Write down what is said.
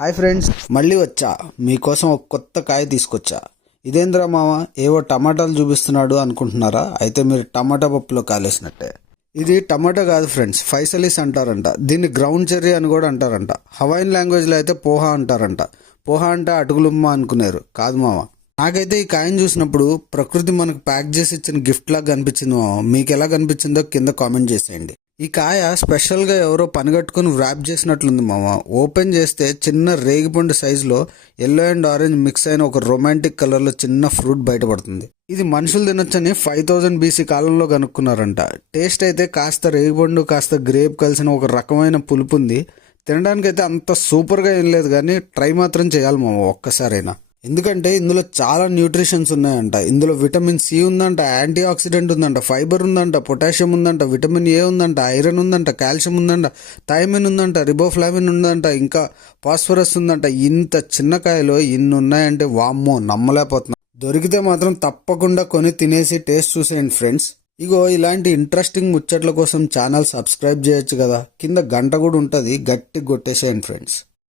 Hi friends, మళ్ళీ వచ్చా మీకోసం ఒక కొత్త కాయ తీసుకొచ్చా. ఇదేంద్రా మామ ఏవో టమాటాలు చూపిస్తున్నాడు అనుకుంటున్నారా? అయితే మీరు టమాటా పప్పులో కాలేసినట్టే. ఇది టమాటా కాదు ఫ్రెండ్స్, ఫైసలీస్ అంటారంట. దీన్ని గ్రౌండ్ చెర్రీ అని కూడా అంటారంట. హవాయిన్ లాంగ్వేజ్లో అయితే పోహా అంటారంట. పోహా అంటే అటుకులుమ్మ అనుకున్నారు, కాదు మామ. నాకైతే ఈ కాయను చూసినప్పుడు ప్రకృతి మనకు ప్యాక్ చేసి ఇచ్చిన గిఫ్ట్ లాగా కనిపించింది మామ. మీకు ఎలా కనిపించిందో కింద కామెంట్ చేసేయండి. ఈ కాయ స్పెషల్గా ఎవరో పనిగట్టుకుని వ్రాప్ చేసినట్లుంది మామ. ఓపెన్ చేస్తే చిన్న రేగిపండు సైజులో ఎల్లో అండ్ ఆరెంజ్ మిక్స్ అయిన ఒక రొమాంటిక్ కలర్లో చిన్న ఫ్రూట్ బయటపడుతుంది. ఇది మనుషులు తినొచ్చని 5000 BC కాలంలో కనుక్కున్నారంట. టేస్ట్ అయితే కాస్త రేగిపండు కాస్త గ్రేప్ కలిసిన ఒక రకమైన పులుపు ఉంది. తినడానికైతే అంత సూపర్గా ఏం లేదు, కానీ ట్రై మాత్రం చేయాలి మామ ఒక్కసారైనా. ఎందుకంటే ఇందులో చాలా న్యూట్రిషన్స్ ఉన్నాయంట. ఇందులో విటమిన్ సి ఉందంట, యాంటీ ఆక్సిడెంట్ ఉందంట, ఫైబర్ ఉందంట, పొటాషియం ఉందంట, విటమిన్ ఏ ఉందంట, ఐరన్ ఉందంట, కాల్షియం ఉందంట, థైమిన్ ఉందంట, రిబోఫ్లావిన్ ఉందంట, ఇంకా ఫాస్ఫరస్ ఉందంట. ఇంత చిన్న కాయలో ఇన్ని ఉన్నాయంటే వామ్మో నమ్మలేకపోతున్నా. దొరికితే మాత్రం తప్పకుండా కొని తినేసి టేస్ట్ చూసేయండి ఫ్రెండ్స్. ఇగో ఇలాంటి ఇంట్రెస్టింగ్ ముచ్చట్ల కోసం ఛానల్ సబ్స్క్రైబ్ చేయొచ్చు కదా. కింద గంట కూడా ఉంటుంది, గట్టి కొట్టేసేయండి ఫ్రెండ్స్.